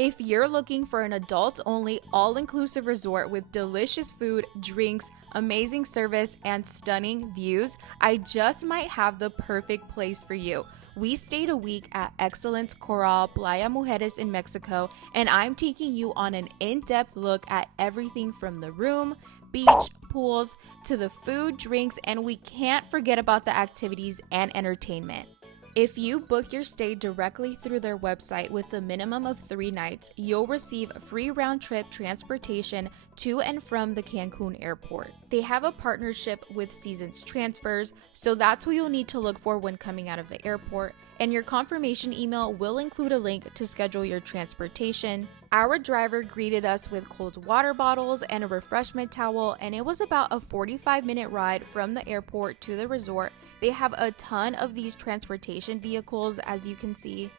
If you're looking for an adult-only, all-inclusive resort with delicious food, drinks, amazing service, and stunning views, I just might have the perfect place for you. We stayed a week at Excellence Coral Playa Mujeres in Mexico, and I'm taking you on an in-depth look at everything from the room, beach, pools, to the food, drinks, and we can't forget about the activities and entertainment. If you book your stay directly through their website with a minimum of 3 nights, you'll receive free round-trip transportation to and from the Cancun airport. They have a partnership with Seasons Transfers, so that's who you'll need to look for when coming out of the airport, and your confirmation email will include a link to schedule your transportation. Our driver greeted us with cold water bottles and a refreshment towel, and it was about a 45-minute ride from the airport to the resort. They have a ton of these transportation vehicles, as you can see.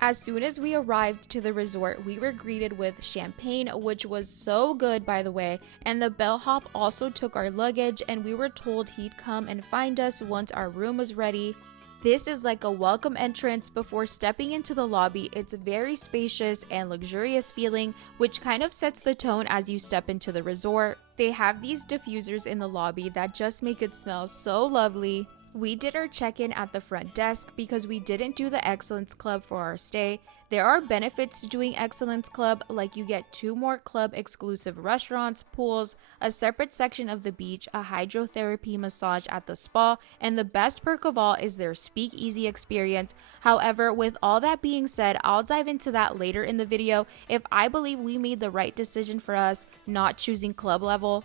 As soon as we arrived to the resort, we were greeted with champagne, which was so good, by the way, and the bellhop also took our luggage, and we were told he'd come and find us once our room was ready. This is like a welcome entrance before stepping into the lobby. It's very spacious and luxurious feeling, which kind of sets the tone as you step into the resort. They have these diffusers in the lobby that just make it smell so lovely. We did our check-in at the front desk because we didn't do the Excellence Club for our stay. There are benefits to doing Excellence Club, like you get 2 more club exclusive restaurants, pools, a separate section of the beach, a hydrotherapy massage at the spa, and the best perk of all is their speakeasy experience. However, with all that being said, I'll dive into that later in the video if I believe we made the right decision for us not choosing club level.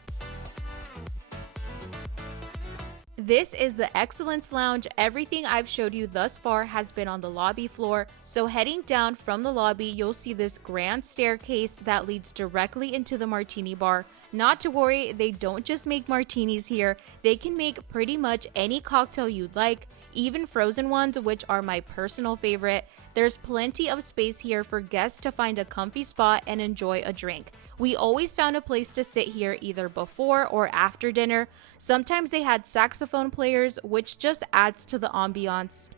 This is the Excellence Lounge. Everything I've showed you thus far has been on the lobby floor. So heading down from the lobby, you'll see this grand staircase that leads directly into the martini bar. Not to worry, they don't just make martinis here. They can make pretty much any cocktail you'd like, even frozen ones, which are my personal favorite. There's plenty of space here for guests to find a comfy spot and enjoy a drink. We always found a place to sit here either before or after dinner. Sometimes they had saxophone players, which just adds to the ambiance.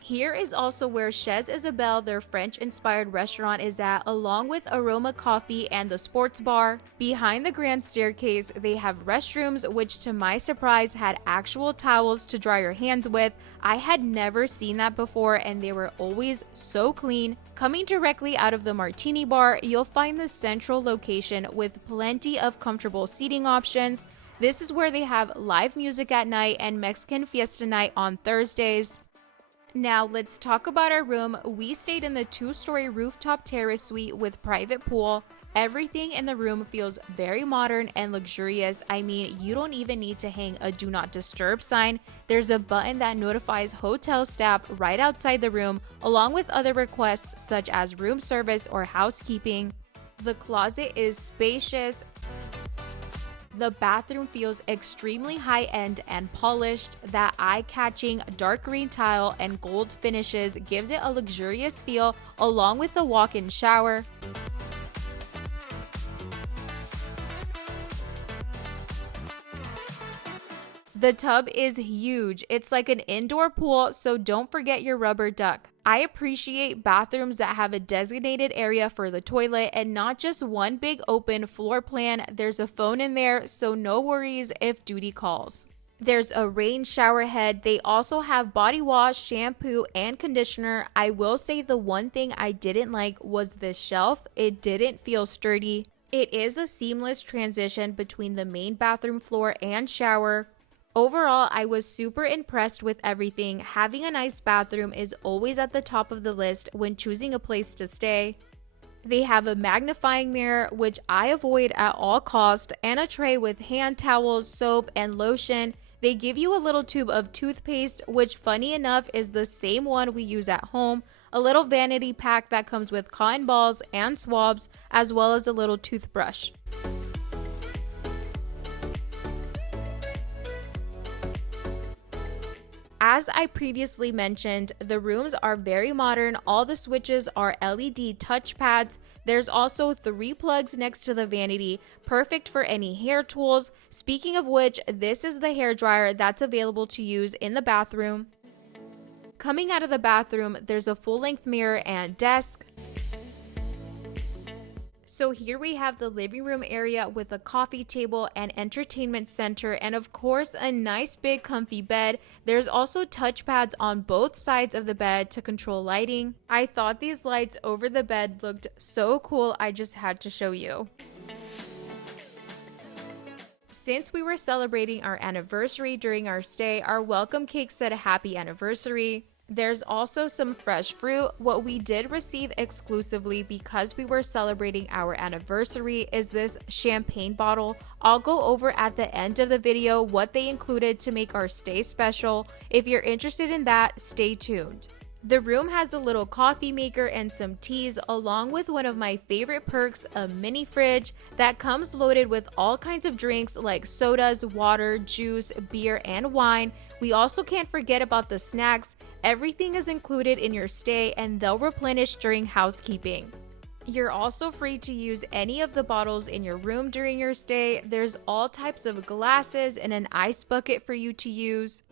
Here is also where Chez Isabelle, their French-inspired restaurant, is at, along with Aroma Coffee and the sports bar. Behind the grand staircase, they have restrooms, which to my surprise had actual towels to dry your hands with. I had never seen that before, and they were always so clean. Coming directly out of the martini bar, you'll find the central location with plenty of comfortable seating options. This is where they have live music at night and Mexican fiesta night on Thursdays. Now let's talk about our room. We stayed in the 2-story rooftop terrace suite with private pool. Everything in the room feels very modern and luxurious. I mean, you don't even need to hang a do not disturb sign. There's a button that notifies hotel staff right outside the room, along with other requests such as room service or housekeeping. The closet is spacious. The bathroom feels extremely high-end and polished. That eye-catching dark green tile and gold finishes gives it a luxurious feel, along with the walk-in shower. The tub is huge. It's like an indoor pool, so don't forget your rubber duck. I appreciate bathrooms that have a designated area for the toilet and not just one big open floor plan. There's a phone in there, so no worries if duty calls. There's a rain shower head. They also have body wash, shampoo, and conditioner. I will say the one thing I didn't like was the shelf. It didn't feel sturdy. It is a seamless transition between the main bathroom floor and shower. Overall, I was super impressed with everything. Having a nice bathroom is always at the top of the list when choosing a place to stay. They have a magnifying mirror, which I avoid at all costs, and a tray with hand towels, soap, and lotion. They give you a little tube of toothpaste, which funny enough is the same one we use at home, a little vanity pack that comes with cotton balls and swabs, as well as a little toothbrush. As I previously mentioned, the rooms are very modern. All the switches are LED touchpads. There's also 3 plugs next to the vanity, perfect for any hair tools. Speaking of which, this is the hair dryer that's available to use in the bathroom. Coming out of the bathroom, there's a full-length mirror and desk. So here we have the living room area with a coffee table and entertainment center, and of course a nice big comfy bed. There's also touchpads on both sides of the bed to control lighting. I thought these lights over the bed looked so cool, I just had to show you. Since we were celebrating our anniversary during our stay, our welcome cake said happy anniversary. There's also some fresh fruit. What we did receive exclusively because we were celebrating our anniversary is this champagne bottle. I'll go over at the end of the video what they included to make our stay special. If you're interested in that, stay tuned. The room has a little coffee maker and some teas, along with one of my favorite perks, a mini fridge that comes loaded with all kinds of drinks like sodas, water, juice, beer, and wine. We also can't forget about the snacks. Everything is included in your stay and they'll replenish during housekeeping. You're also free to use any of the bottles in your room during your stay. There's all types of glasses and an ice bucket for you to use.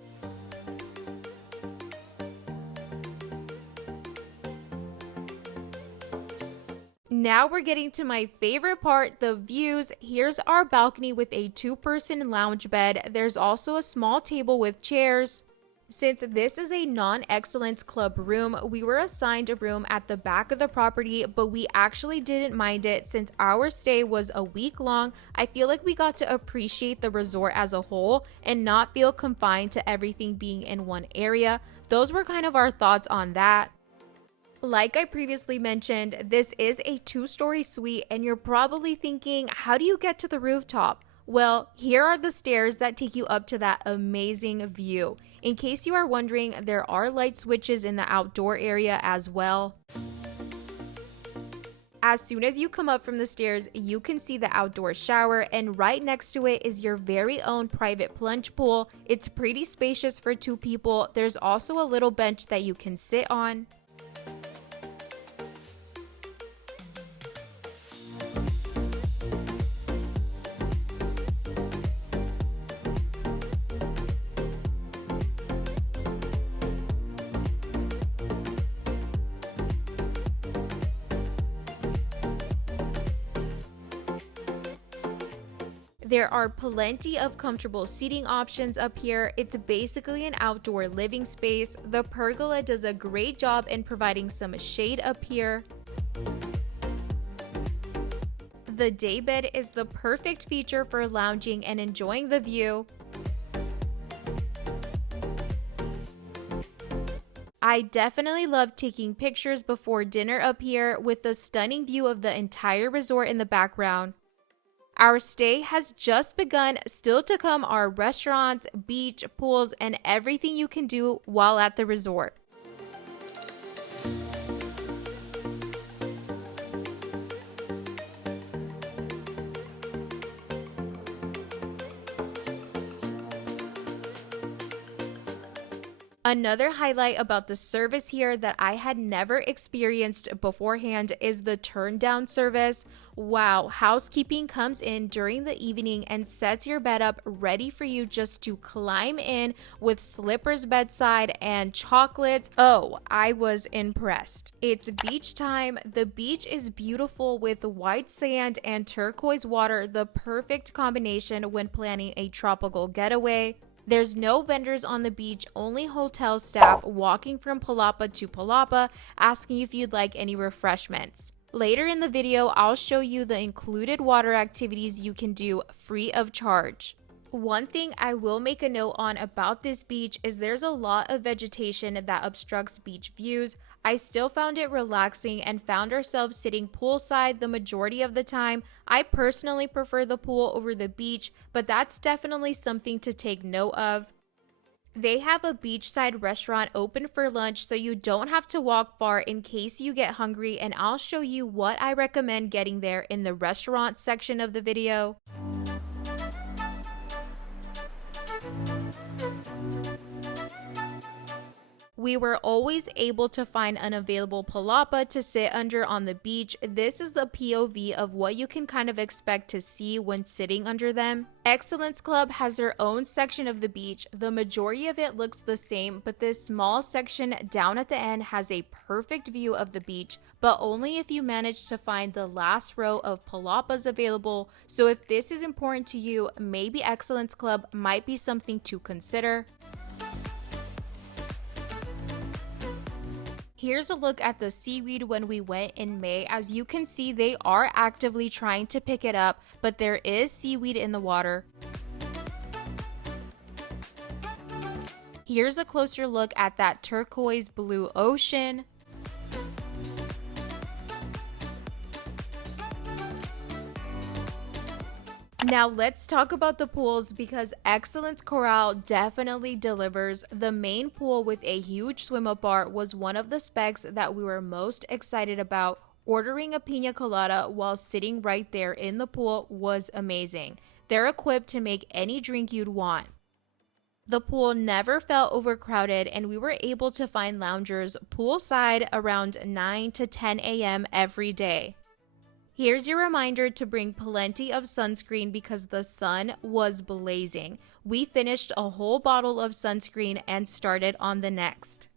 Now we're getting to my favorite part, the views. Here's our balcony with a 2-person lounge bed. There's also a small table with chairs. Since this is a non-Excellence Club room, we were assigned a room at the back of the property, but we actually didn't mind it since our stay was a week long. I feel like we got to appreciate the resort as a whole and not feel confined to everything being in one area. Those were kind of our thoughts on that. Like I previously mentioned, this is a 2-story suite and you're probably thinking, how do you get to the rooftop? Well, here are the stairs that take you up to that amazing view. In case you are wondering, there are light switches in the outdoor area as well. As soon as you come up from the stairs, you can see the outdoor shower, and right next to it is your very own private plunge pool. It's pretty spacious for 2 people. There's also a little bench that you can sit on. There are plenty of comfortable seating options up here. It's basically an outdoor living space. The pergola does a great job in providing some shade up here. The daybed is the perfect feature for lounging and enjoying the view. I definitely love taking pictures before dinner up here with the stunning view of the entire resort in the background. Our stay has just begun. Still to come are restaurants, beach, pools, and everything you can do while at the resort. Another highlight about the service here that I had never experienced beforehand is the turn down service. Wow, housekeeping comes in during the evening and sets your bed up ready for you just to climb in with slippers bedside and chocolates. Oh, I was impressed. It's beach time. The beach is beautiful with white sand and turquoise water, the perfect combination when planning a tropical getaway. There's no vendors on the beach, only hotel staff walking from palapa to palapa asking if you'd like any refreshments. Later in the video, I'll show you the included water activities you can do free of charge. One thing I will make a note on about this beach is there's a lot of vegetation that obstructs beach views. I still found it relaxing and found ourselves sitting poolside the majority of the time. I personally prefer the pool over the beach, but that's definitely something to take note of. They have a beachside restaurant open for lunch, so you don't have to walk far in case you get hungry, and I'll show you what I recommend getting there in the restaurant section of the video. We were always able to find an available palapa to sit under on the beach. This is the POV of what you can kind of expect to see when sitting under them. Excellence Club has their own section of the beach. The majority of it looks the same, but this small section down at the end has a perfect view of the beach, but only if you manage to find the last row of palapas available. So if this is important to you, maybe Excellence Club might be something to consider. Here's a look at the seaweed when we went in May. As you can see, they are actively trying to pick it up, but there is seaweed in the water. Here's a closer look at that turquoise blue ocean. Now let's talk about the pools because Excellence Coral definitely delivers. The main pool with a huge swim-up bar was one of the specs that we were most excited about. Ordering a pina colada while sitting right there in the pool was amazing. They're equipped to make any drink you'd want. The pool never felt overcrowded and we were able to find loungers poolside around 9 to 10 a.m. every day. Here's your reminder to bring plenty of sunscreen because the sun was blazing. We finished a whole bottle of sunscreen and started on the next.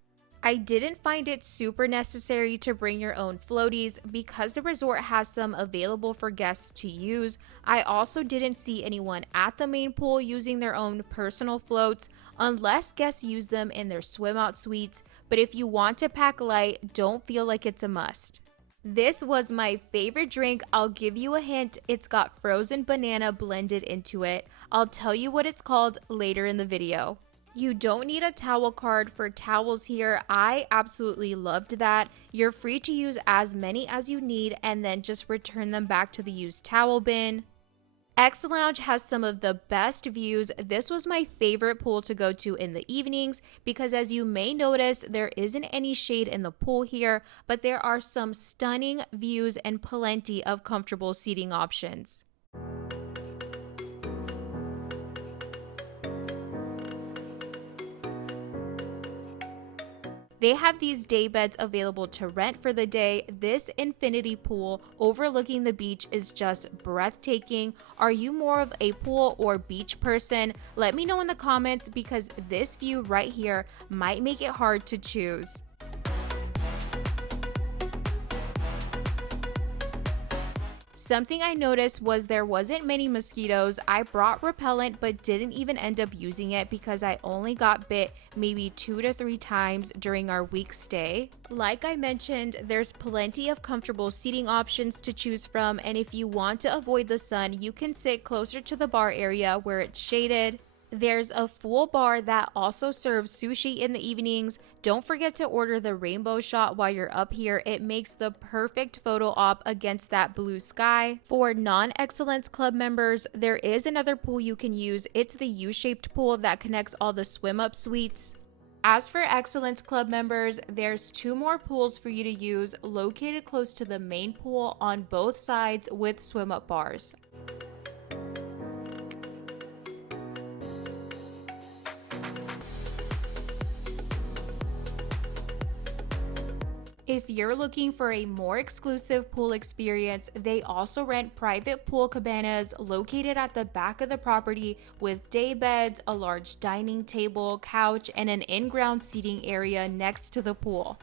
I didn't find it super necessary to bring your own floaties because the resort has some available for guests to use. I also didn't see anyone at the main pool using their own personal floats unless guests use them in their swim out suites, but if you want to pack light, don't feel like it's a must. This was my favorite drink. I'll give you a hint. It's got frozen banana blended into it. I'll tell you what it's called later in the video. You don't need a towel card for towels here. I absolutely loved that. You're free to use as many as you need and then just return them back to the used towel bin. X Lounge has some of the best views. This was my favorite pool to go to in the evenings because as you may notice, there isn't any shade in the pool here, but there are some stunning views and plenty of comfortable seating options. They have these day beds available to rent for the day. This infinity pool overlooking the beach is just breathtaking. Are you more of a pool or beach person? Let me know in the comments because this view right here might make it hard to choose. Something I noticed was there wasn't many mosquitoes. I brought repellent but didn't even end up using it because I only got bit maybe 2 to 3 times during our week stay. Like I mentioned, there's plenty of comfortable seating options to choose from, and if you want to avoid the sun, you can sit closer to the bar area where it's shaded. There's a full bar that also serves sushi in the evenings. Don't forget to order the rainbow shot while you're up here. It makes the perfect photo op against that blue sky. For non-Excellence Club members, there is another pool you can use. It's the U-shaped pool that connects all the swim-up suites. As for Excellence Club members, there's 2 more pools for you to use located close to the main pool on both sides with swim-up bars. If you're looking for a more exclusive pool experience, they also rent private pool cabanas located at the back of the property with day beds, a large dining table, couch, and an in-ground seating area next to the pool.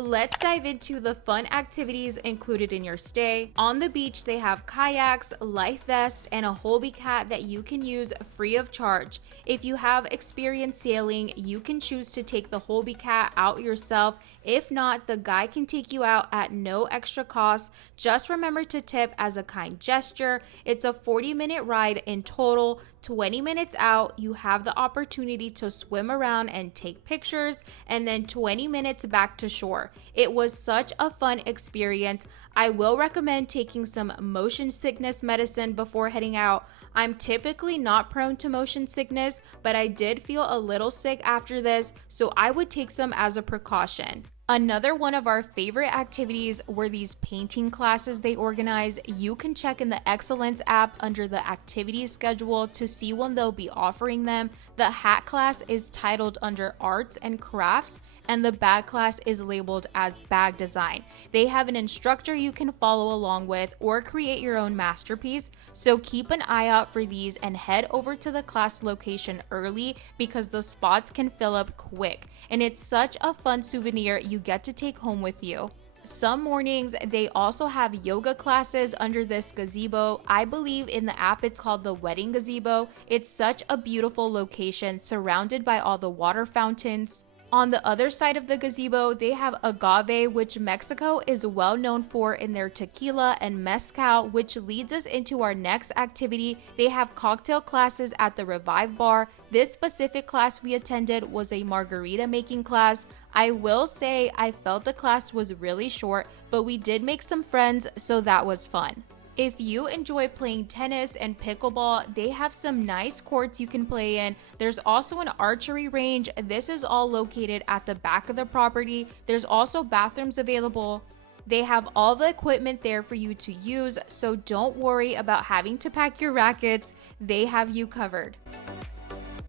Let's dive into the fun activities included in your stay. On the beach, they have kayaks, life vests, and a Hobie cat that you can use free of charge. If you have experience sailing, you can choose to take the Hobie cat out yourself. If not, the guy can take you out at no extra cost. Just remember to tip as a kind gesture. It's a 40-minute ride in total. 20 minutes out, you have the opportunity to swim around and take pictures, and then 20 minutes back to shore. It was such a fun experience. I will recommend taking some motion sickness medicine before heading out. I'm typically not prone to motion sickness, but I did feel a little sick after this, so I would take some as a precaution. Another one of our favorite activities were these painting classes they organize. You can check in the Excellence app under the activities schedule to see when they'll be offering them. The hat class is titled under arts and crafts, and the bag class is labeled as bag design. They have an instructor you can follow along with or create your own masterpiece, so keep an eye out for these and head over to the class location early because the spots can fill up quick, and it's such a fun souvenir you get to take home with you. Some mornings, they also have yoga classes under this gazebo. I believe in the app it's called the Wedding Gazebo. It's such a beautiful location surrounded by all the water fountains. On the other side of the gazebo, they have agave, which Mexico is well known for in their tequila and mezcal, which leads us into our next activity. They have cocktail classes at the Revive Bar. This specific class we attended was a margarita making class. I will say I felt the class was really short, but we did make some friends, so that was fun. If you enjoy playing tennis and pickleball, they have some nice courts you can play in. There's also an archery range. This is all located at the back of the property. There's also bathrooms available. They have all the equipment there for you to use, so don't worry about having to pack your rackets. They have you covered.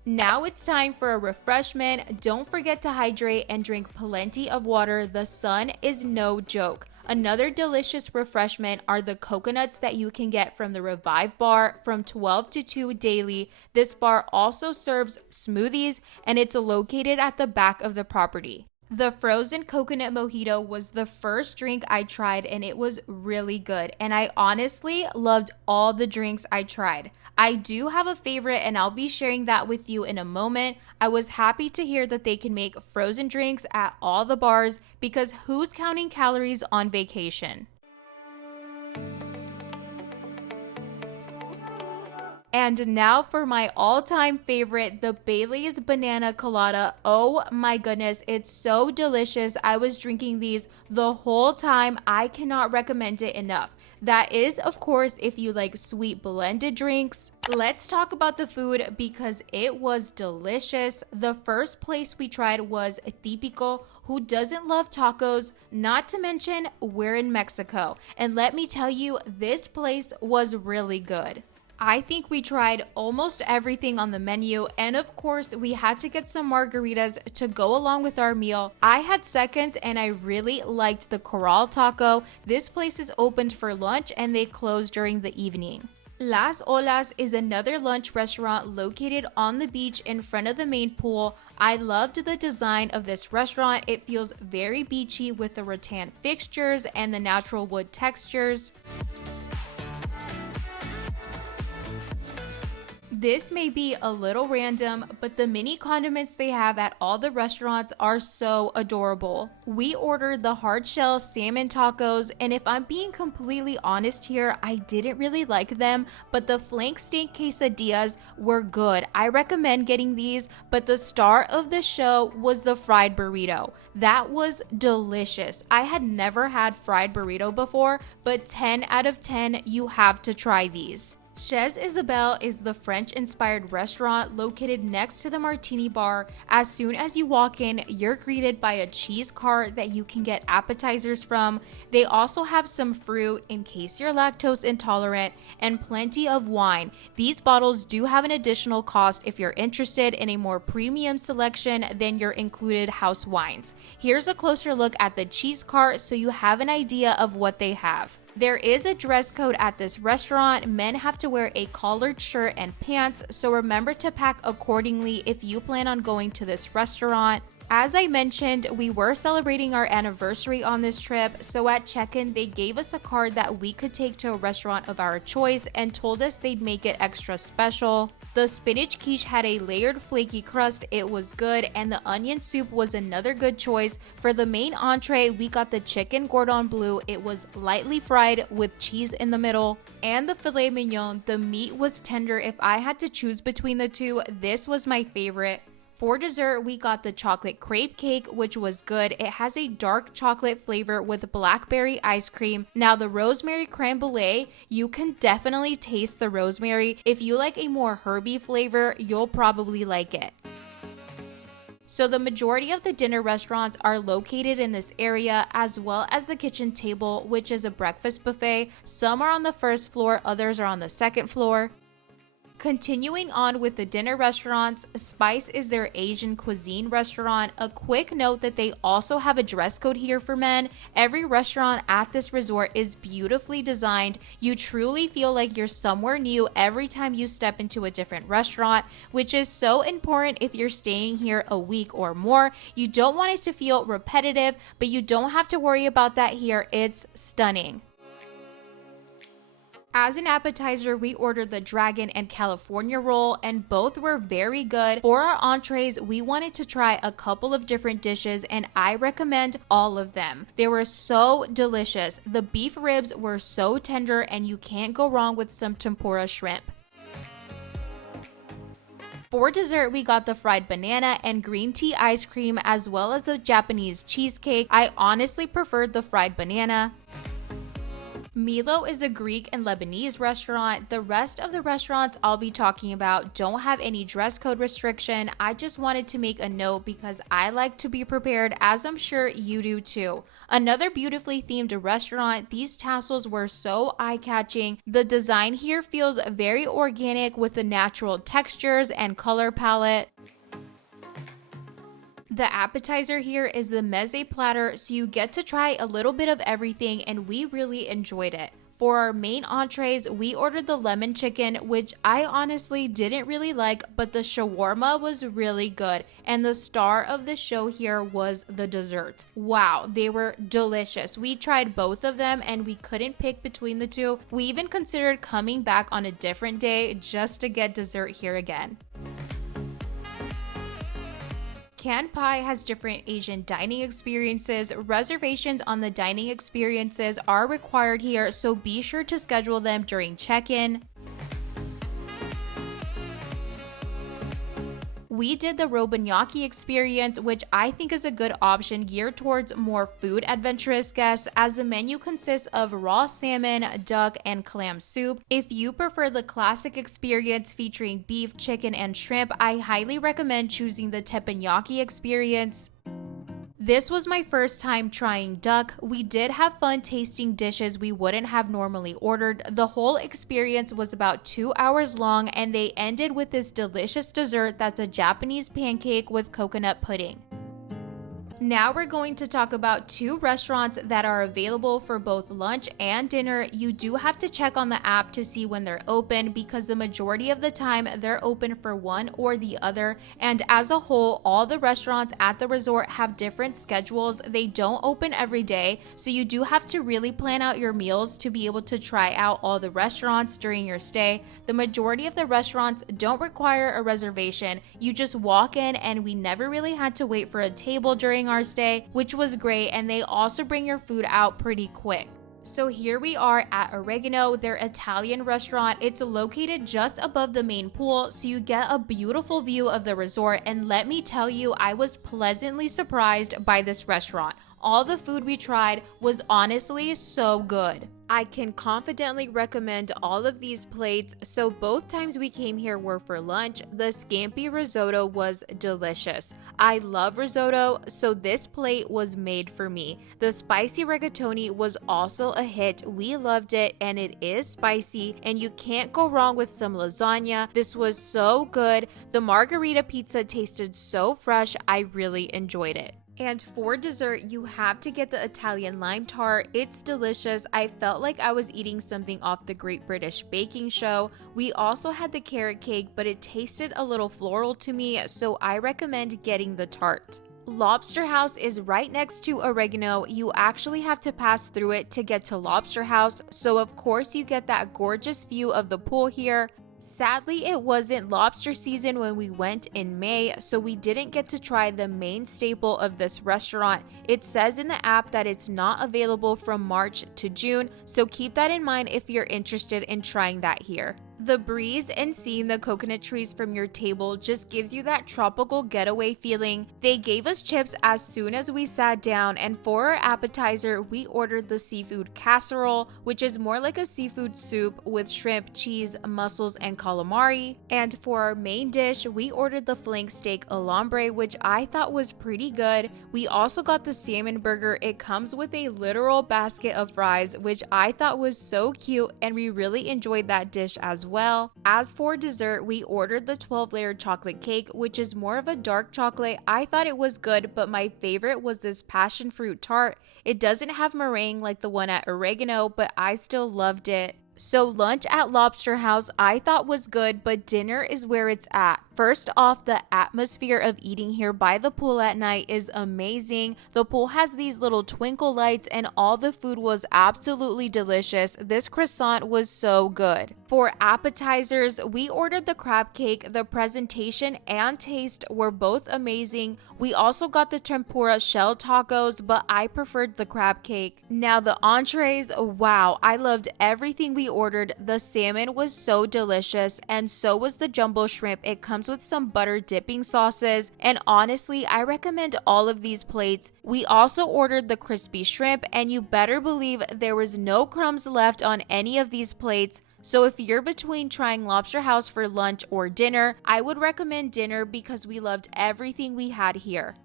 Now it's time for a refreshment. Don't forget to hydrate and drink plenty of water. The sun is no joke. Another delicious refreshment are the coconuts that you can get from the Revive Bar from 12 to 2 daily. This bar also serves smoothies, and it's located at the back of the property. The frozen coconut mojito was the first drink I tried, and it was really good. And I honestly loved all the drinks I tried. I do have a favorite, and I'll be sharing that with you in a moment. I was happy to hear that they can make frozen drinks at all the bars because who's counting calories on vacation? And now for my all-time favorite, the Bailey's Banana Colada. Oh my goodness, it's so delicious. I was drinking these the whole time. I cannot recommend it enough. That is, of course, if you like sweet blended drinks. Let's talk about the food because it was delicious. The first place we tried was Típico. Who doesn't love tacos? Not to mention, we're in Mexico. And let me tell you, this place was really good. I think we tried almost everything on the menu, and of course we had to get some margaritas to go along with our meal. I had seconds and I really liked the Coral Taco. This place is opened for lunch and they close during the evening. Las Olas is another lunch restaurant located on the beach in front of the main pool. I loved the design of this restaurant. It feels very beachy with the rattan fixtures and the natural wood textures. This may be a little random, but the mini condiments they have at all the restaurants are so adorable. We ordered the hard shell salmon tacos, and if I'm being completely honest here, I didn't really like them, but the flank steak quesadillas were good. I recommend getting these, but the star of the show was the fried burrito. That was delicious. I had never had fried burrito before, but 10 out of 10, you have to try these. Chez Isabelle is the French-inspired restaurant located next to the Martini Bar. As soon as you walk in, you're greeted by a cheese cart that you can get appetizers from. They also have some fruit in case you're lactose intolerant and plenty of wine. These bottles do have an additional cost if you're interested in a more premium selection than your included house wines. Here's a closer look at the cheese cart so you have an idea of what they have. There is a dress code at this restaurant. Men have to wear a collared shirt and pants, so remember to pack accordingly if you plan on going to this restaurant. As I mentioned, we were celebrating our anniversary on this trip, so at check-in, they gave us a card that we could take to a restaurant of our choice and told us they'd make it extra special. The spinach quiche had a layered flaky crust, it was good, and the onion soup was another good choice. For the main entree, we got the chicken cordon bleu. It was lightly fried with cheese in the middle. And the filet mignon, the meat was tender. If I had to choose between the two, this was my favorite. For dessert, we got the chocolate crepe cake, which was good. It has a dark chocolate flavor with blackberry ice cream. Now, the rosemary creme brulee, you can definitely taste the rosemary. If you like a more herby flavor, you'll probably like it. So the majority of the dinner restaurants are located in this area, as well as the kitchen table, which is a breakfast buffet. Some are on the first floor, others are on the second floor. Continuing on with the dinner restaurants, Spice is their Asian cuisine restaurant. A quick note that they also have a dress code here for men. Every restaurant at this resort is beautifully designed. You truly feel like you're somewhere new every time you step into a different restaurant, which is so important if you're staying here a week or more. You don't want it to feel repetitive, but you don't have to worry about that here. It's stunning. As an appetizer, we ordered the Dragon and California roll, and both were very good. For our entrees, we wanted to try a couple of different dishes, and I recommend all of them. They were so delicious. The beef ribs were so tender, and you can't go wrong with some tempura shrimp. For dessert, we got the fried banana and green tea ice cream, as well as the Japanese cheesecake. I honestly preferred the fried banana. Milo is a Greek and Lebanese restaurant. The rest of the restaurants I'll be talking about don't have any dress code restriction. I just wanted to make a note because I like to be prepared, as I'm sure you do too. Another beautifully themed restaurant. These tassels were so eye-catching. The design here feels very organic with the natural textures and color palette. The appetizer here is the meze platter, so you get to try a little bit of everything, and we really enjoyed it. For our main entrees, we ordered the lemon chicken, which I honestly didn't really like, but the shawarma was really good. And the star of the show here was the dessert. Wow, they were delicious. We tried both of them and we couldn't pick between the two. We even considered coming back on a different day just to get dessert here again. Cancun has different Asian dining experiences. Reservations on the dining experiences are required here, so be sure to schedule them during check-in. We did the Robanyaki experience, which I think is a good option geared towards more food adventurous guests, as the menu consists of raw salmon, duck, and clam soup. If you prefer the classic experience featuring beef, chicken, and shrimp, I highly recommend choosing the teppanyaki experience. This was my first time trying duck. We did have fun tasting dishes we wouldn't have normally ordered. The whole experience was about 2 hours long, and they ended with this delicious dessert that's a Japanese pancake with coconut pudding. Now we're going to talk about two restaurants that are available for both lunch and dinner. You do have to check on the app to see when they're open, because the majority of the time they're open for one or the other. And as a whole, all the restaurants at the resort have different schedules. They don't open every day, so you do have to really plan out your meals to be able to try out all the restaurants during your stay. The majority of the restaurants don't require a reservation. You just walk in, and we never really had to wait for a table during our stay, which was great, and they also bring your food out pretty quick. So here we are at Oregano, their Italian restaurant. It's located just above the main pool, so you get a beautiful view of the resort, and let me tell you, I was pleasantly surprised by this restaurant. All the food we tried was honestly so good. I can confidently recommend all of these plates. So both times we came here were for lunch. The scampi risotto was delicious. I love risotto, so this plate was made for me. The spicy rigatoni was also a hit. We loved it, and it is spicy, and you can't go wrong with some lasagna. This was so good. The margarita pizza tasted so fresh. I really enjoyed it. And for dessert, you have to get the Italian lime tart. It's delicious. I felt like I was eating something off the Great British Baking Show. We also had the carrot cake, but it tasted a little floral to me, so I recommend getting the tart. Lobster House is right next to Oregano. You actually have to pass through it to get to Lobster House, so of course you get that gorgeous view of the pool here. Sadly, it wasn't lobster season when we went in May, so we didn't get to try the main staple of this restaurant. It says in the app that it's not available from March to June, so keep that in mind if you're interested in trying that here. The breeze and seeing the coconut trees from your table just gives you that tropical getaway feeling. They gave us chips as soon as we sat down, and for our appetizer, we ordered the seafood casserole, which is more like a seafood soup with shrimp, cheese, mussels, and calamari. And for our main dish, we ordered the flank steak alambre, which I thought was pretty good. We also got the salmon burger. It comes with a literal basket of fries, which I thought was so cute, and we really enjoyed that dish as well. As for dessert, we ordered the 12-layered chocolate cake, which is more of a dark chocolate. I thought it was good, but my favorite was this passion fruit tart. It doesn't have meringue like the one at Oregano, but I still loved it. So lunch at Lobster House I thought was good, but dinner is where it's at. First off, the atmosphere of eating here by the pool at night is amazing. The pool has these little twinkle lights and all the food was absolutely delicious. This croissant was so good. For appetizers, we ordered the crab cake. The presentation and taste were both amazing. We also got the tempura shell tacos, but I preferred the crab cake. Now the entrees, wow, I loved everything we ordered. The salmon was so delicious, and so was the jumbo shrimp. It comes with some butter dipping sauces, and honestly, I recommend all of these plates. We also ordered the crispy shrimp, and you better believe there was no crumbs left on any of these plates. So if you're between trying Lobster House for lunch or dinner, I would recommend dinner because we loved everything we had here.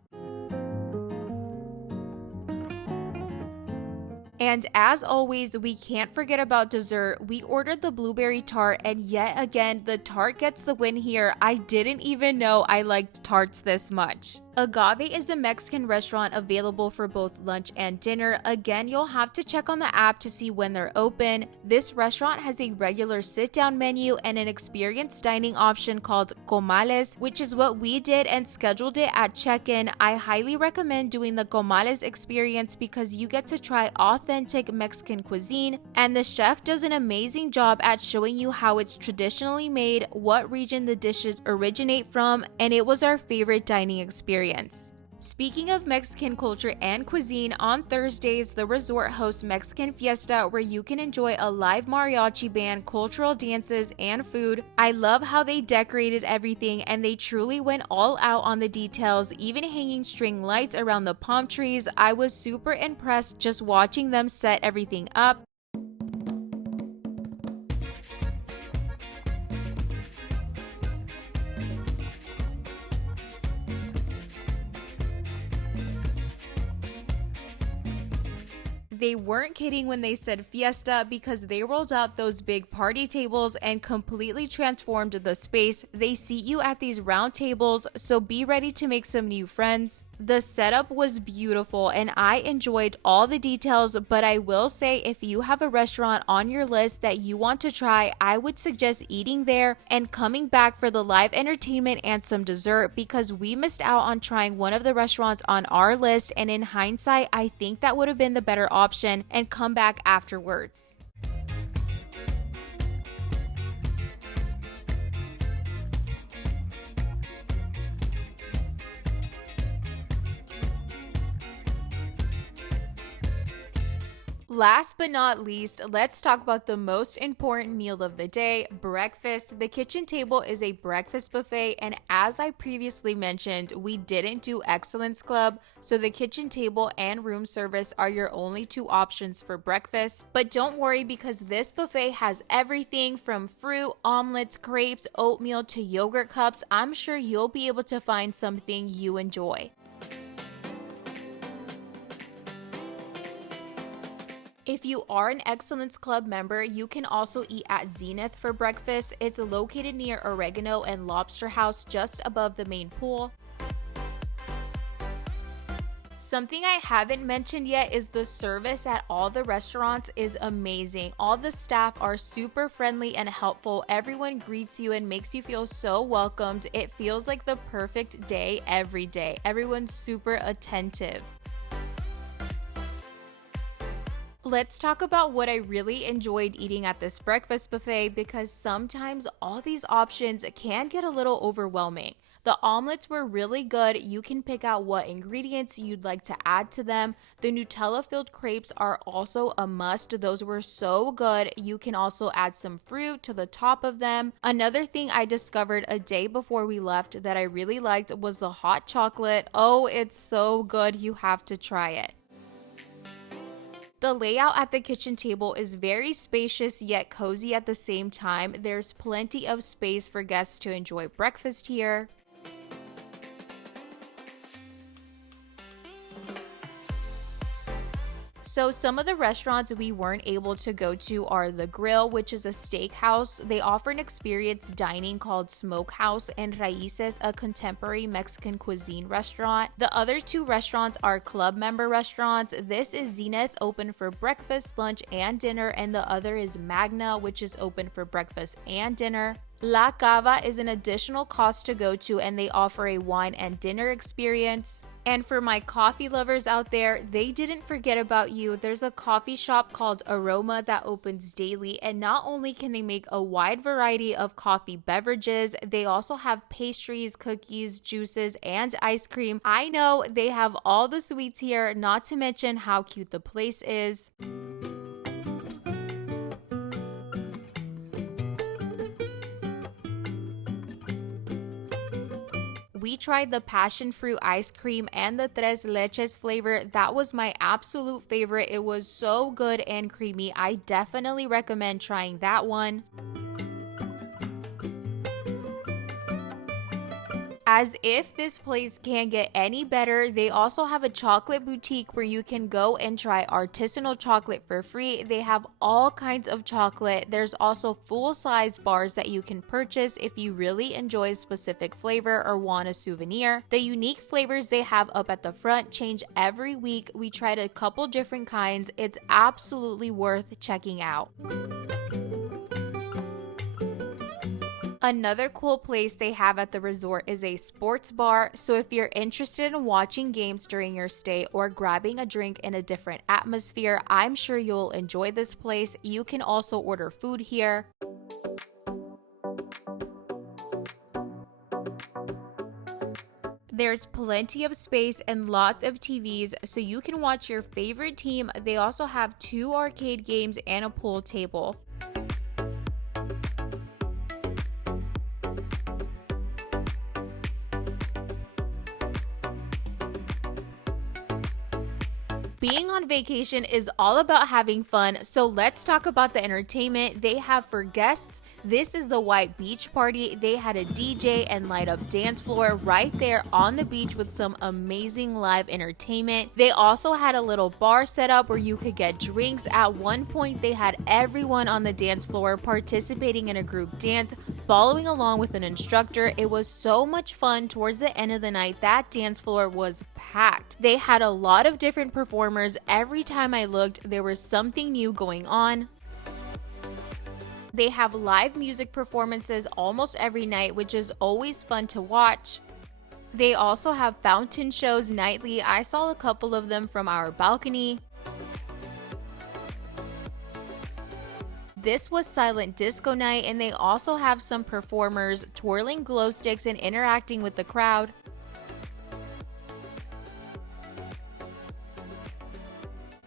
And as always, we can't forget about dessert. We ordered the blueberry tart, and yet again, the tart gets the win here. I didn't even know I liked tarts this much. Agave is a Mexican restaurant available for both lunch and dinner. Again, you'll have to check on the app to see when they're open. This restaurant has a regular sit-down menu and an experienced dining option called comales, which is what we did and scheduled it at check-in. I highly recommend doing the comales experience because you get to try authentic Mexican cuisine, and the chef does an amazing job at showing you how it's traditionally made, what region the dishes originate from, and it was our favorite dining experience. Speaking of Mexican culture and cuisine, on Thursdays, the resort hosts Mexican Fiesta, where you can enjoy a live mariachi band, cultural dances, and food. I love how they decorated everything, and they truly went all out on the details, even hanging string lights around the palm trees. I was super impressed just watching them set everything up. They weren't kidding when they said fiesta because they rolled out those big party tables and completely transformed the space. They seat you at these round tables, so be ready to make some new friends. The setup was beautiful and I enjoyed all the details, but I will say if you have a restaurant on your list that you want to try, I would suggest eating there and coming back for the live entertainment and some dessert because we missed out on trying one of the restaurants on our list, and in hindsight, I think that would have been the better option and come back afterwards. Last but not least, let's talk about the most important meal of the day, breakfast. The kitchen table is a breakfast buffet, and as I previously mentioned, we didn't do Excellence Club, so the kitchen table and room service are your only two options for breakfast. But don't worry because this buffet has everything from fruit, omelets, crepes, oatmeal to yogurt cups. I'm sure you'll be able to find something you enjoy. If you are an Excellence Club member, you can also eat at Zenith for breakfast. It's located near Oregano and Lobster House just above the main pool. Something I haven't mentioned yet is the service at all the restaurants is amazing. All the staff are super friendly and helpful. Everyone greets you and makes you feel so welcomed. It feels like the perfect day every day. Everyone's super attentive. Let's talk about what I really enjoyed eating at this breakfast buffet because sometimes all these options can get a little overwhelming. The omelets were really good. You can pick out what ingredients you'd like to add to them. The Nutella filled crepes are also a must. Those were so good. You can also add some fruit to the top of them. Another thing I discovered a day before we left that I really liked was the hot chocolate. Oh, it's so good. You have to try it. The layout at the kitchen table is very spacious yet cozy at the same time. There's plenty of space for guests to enjoy breakfast here. So some of the restaurants we weren't able to go to are The Grill, which is a steakhouse. They offer an experience dining called Smokehouse, and Raíces, a contemporary Mexican cuisine restaurant. The other two restaurants are club member restaurants. This is Zenith, open for breakfast, lunch, and dinner, and the other is Magna, which is open for breakfast and dinner. La Cava is an additional cost to go to, and they offer a wine and dinner experience. And for my coffee lovers out there, they didn't forget about you. There's a coffee shop called Aroma that opens daily, and not only can they make a wide variety of coffee beverages, they also have pastries, cookies, juices, and ice cream. I know they have all the sweets here, not to mention how cute the place is. We tried the passion fruit ice cream and the tres leches flavor. That was my absolute favorite. It was so good and creamy. I definitely recommend trying that one. As if this place can't get any better, they also have a chocolate boutique where you can go and try artisanal chocolate for free. They have all kinds of chocolate. There's also full-size bars that you can purchase if you really enjoy a specific flavor or want a souvenir. The unique flavors they have up at the front change every week. We tried a couple different kinds. It's absolutely worth checking out. Another cool place they have at the resort is a sports bar, so if you're interested in watching games during your stay or grabbing a drink in a different atmosphere, I'm sure you'll enjoy this place. You can also order food here. There's plenty of space and lots of TVs, so you can watch your favorite team. They also have 2 arcade games and a pool table. Being on vacation is all about having fun, so let's talk about the entertainment they have for guests. This is the White Beach Party. They had a DJ and light up dance floor right there on the beach with some amazing live entertainment. They also had a little bar set up where you could get drinks. At one point, they had everyone on the dance floor participating in a group dance, following along with an instructor. It was so much fun. Towards the end of the night, that dance floor was packed. They had a lot of different performers. Every time I looked, there was something new going on. They have live music performances almost every night, which is always fun to watch. They also have fountain shows nightly. I saw a couple of them from our balcony. This was silent disco night, and they also have some performers twirling glow sticks and interacting with the crowd.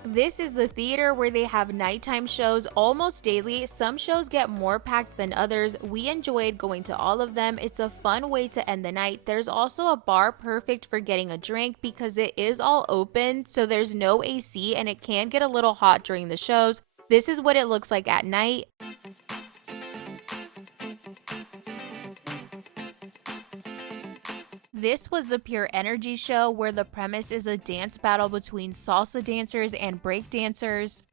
This is the theater where they have nighttime shows almost daily. Some shows get more packed than others. We enjoyed going to all of them. It's a fun way to end the night. There's also a bar perfect for getting a drink because it is all open, so there's no AC and it can get a little hot during the shows. This is what it looks like at night. This was the Pure Energy show where the premise is a dance battle between salsa dancers and break dancers.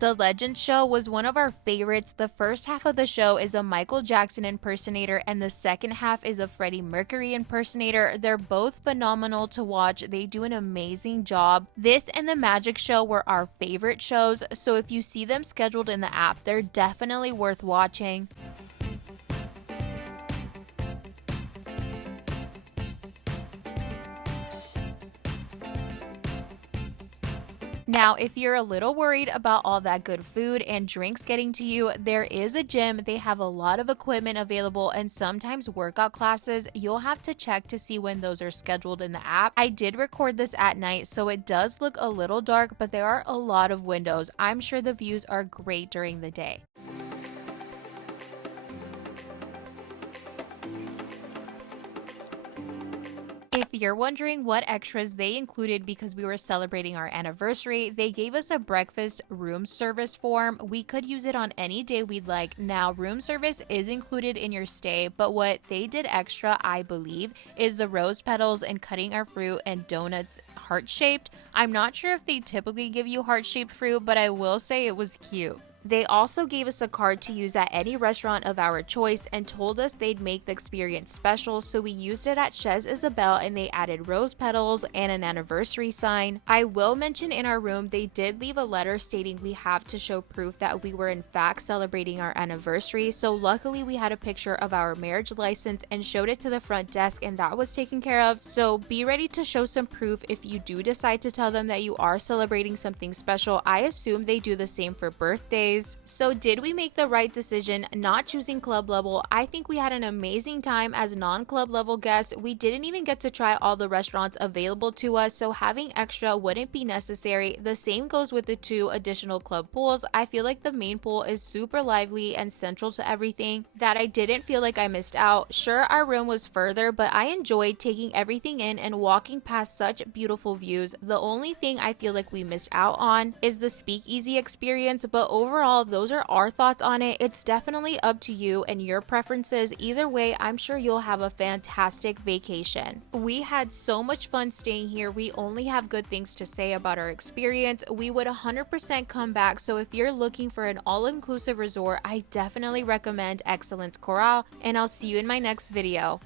The Legends show was one of our favorites. The first half of the show is a Michael Jackson impersonator and the second half is a Freddie Mercury impersonator. They're both phenomenal to watch. They do an amazing job. This and the Magic show were our favorite shows, so if you see them scheduled in the app, they're definitely worth watching. Now, if you're a little worried about all that good food and drinks getting to you, there is a gym. They have a lot of equipment available and sometimes workout classes. You'll have to check to see when those are scheduled in the app. I did record this at night, so it does look a little dark, but there are a lot of windows. I'm sure the views are great during the day. If you're wondering what extras they included because we were celebrating our anniversary, they gave us a breakfast room service form. We could use it on any day we'd like. Now, room service is included in your stay, but what they did extra, I believe, is the rose petals and cutting our fruit and donuts heart-shaped. I'm not sure if they typically give you heart-shaped fruit, but I will say it was cute. They also gave us a card to use at any restaurant of our choice and told us they'd make the experience special, so we used it at Chez Isabel and they added rose petals and an anniversary sign. I will mention in our room they did leave a letter stating we have to show proof that we were in fact celebrating our anniversary, so luckily we had a picture of our marriage license and showed it to the front desk and that was taken care of, so be ready to show some proof if you do decide to tell them that you are celebrating something special. I assume they do the same for birthdays. So did we make the right decision not choosing club level? I think we had an amazing time as non-club level guests. We didn't even get to try all the restaurants available to us, so having extra wouldn't be necessary. The same goes with the 2 additional club pools. I feel like the main pool is super lively and central to everything that I didn't feel like I missed out. Sure, our room was further, but I enjoyed taking everything in and walking past such beautiful views. The only thing I feel like we missed out on is the speakeasy experience, but overall those are our thoughts on it. It's definitely up to you and your preferences. Either way, I'm sure you'll have a fantastic vacation. We had so much fun staying here. We only have good things to say about our experience. We would 100% come back, so if you're looking for an all-inclusive resort, I definitely recommend Excellence Coral, and I'll see you in my next video.